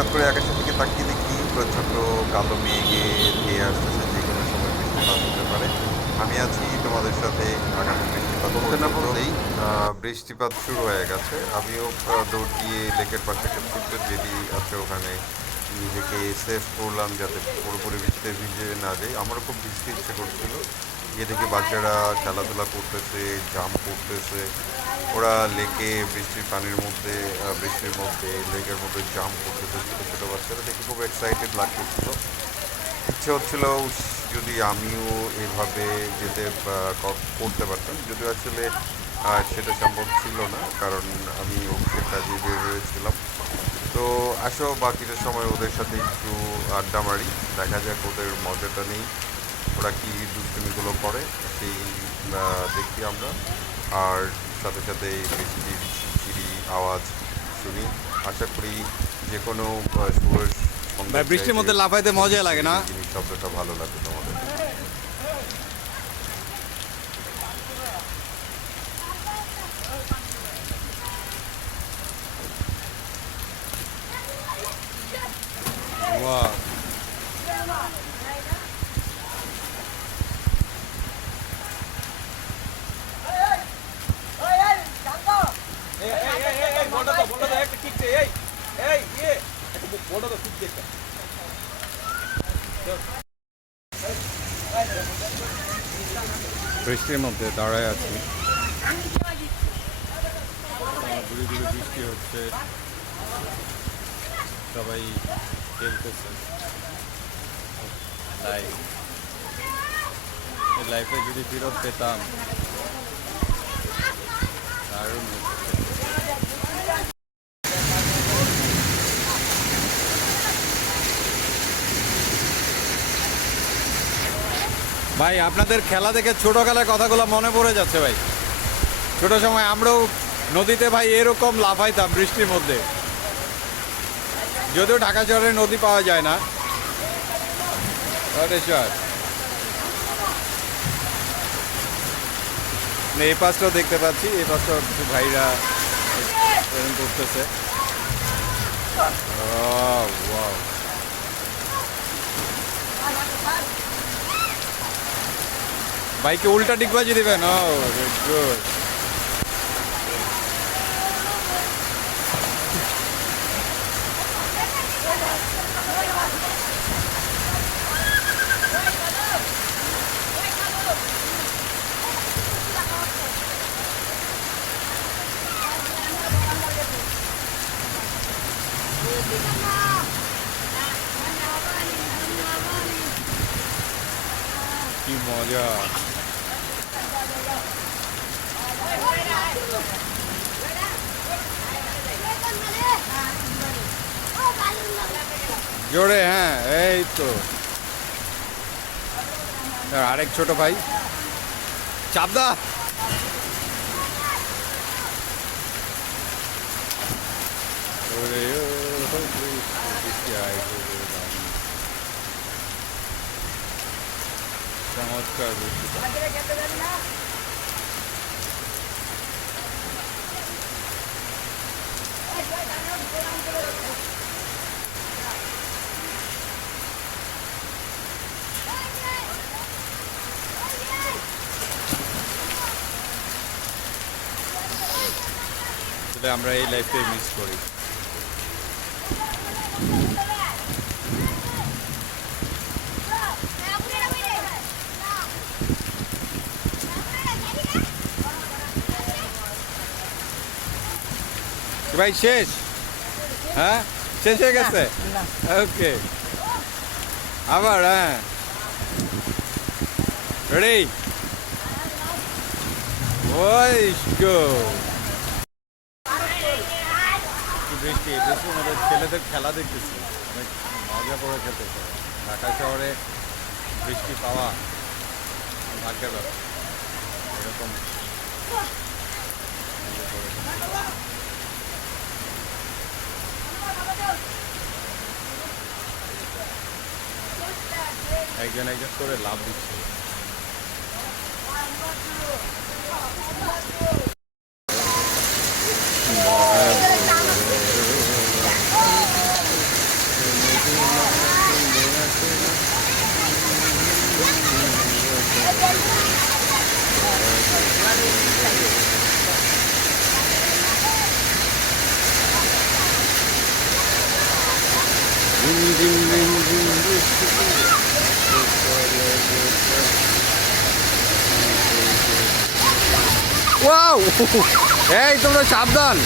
হঠাৎ করে আকাশের দিকে তাকিয়ে দেখি প্রচণ্ড কালো মেঘে ধেয়ে আসতেছে যে কোনো সময় বৃষ্টিপাত হতে পারে। আমি আছি তোমাদের সাথে আগামী বৃষ্টিপাত না বলতেই। বৃষ্টিপাত শুরু হয়ে গেছে। আমিও দৌড় দিয়ে লেকের পাশে একটা ছোট্ট জেটি আছে ওখানে নিজেকে সেফ করলাম যাতে পুরোপুরি বৃষ্টিতে ভিজে না যাই আমারও খুব ভিজতে ইচ্ছে করছিল। গিয়ে দেখি বাচ্চারা খেলাধুলা করতেছে জাম্প করতেছে। ওরা লেকে বৃষ্টির পানির মধ্যে বৃষ্টির মধ্যে, লেকের মধ্যে জাম্প করতেছে ছোটো ছোটো বাচ্চারা। দেখে খুব এক্সাইটেড লাগতেছিল। ইচ্ছে হচ্ছিল যদি আমিও এভাবে যেতে করতে পারতাম। যদিও আসলে সেটা সম্ভব ছিল না, কারণ আমি অফিসের কাজে বের হয়েছিলাম। তো আসো, বাকিটা সময় ওদের সাথে একটু আড্ডা মারি। দেখা যাক ওদের মজাটা নেই, ওরা কী দুষ্টুমিগুলো করে, সেই দেখি আমরা। আর সাথে সাথে বৃষ্টির ঝিরি আওয়াজ শুনি। আশা করি যে কোনো বৃষ্টির মধ্যে লাফাইতে মজা লাগে না? শব্দটা ভালো লাগে তোমাদের। Wow. বৃষ্টির মধ্যে দাঁড়ায় আছি। ধীরে দূরে বৃষ্টি হচ্ছে। সবাই খেলতেছে। লাইফ লাইফে যদি ফেরত পেতাম দারুণ হতো। ভাই, আপনাদের খেলা দেখে ছোটবেলার কথাগুলো মনে পড়ে যাচ্ছে ভাই। ছোট সময় আমরাও নদীতে ভাই এরকম লাফাইতাম বৃষ্টির মধ্যে। যদিও ঢাকা শহরে নদী পাওয়া যায় না। a এই পাশটাও দেখতে পাচ্ছি, এই পাশটাও কিছু ভাইরা করতেছে। wow. বাইকে উল্টা ডিগবাজি দিবেন ও গুড কি মজা জোরে হ্যাঁ এই তো আর আরেক ছোট ভাই চাপদা ওরে ও, চমৎকার বৃষ্টি আসলে আমরা এই লাইফে মিস করি ভাই শেষ? হ্যাঁ? শেষ হয়ে গেছে? ওকে। আবার হ্যাঁ। রেডি ওই গো। বৃষ্টি বৃষ্টির মধ্যে ছেলেদের খেলা দেখতেছি। অনেক মজা করে খেলতেছে ঢাকা শহরে বৃষ্টি পাওয়া ভাগ্যের ব্যাপার। এরকম। একজন একজন করে লাভ দিচ্ছে। ওয়াও এই তোমরা সাবধান।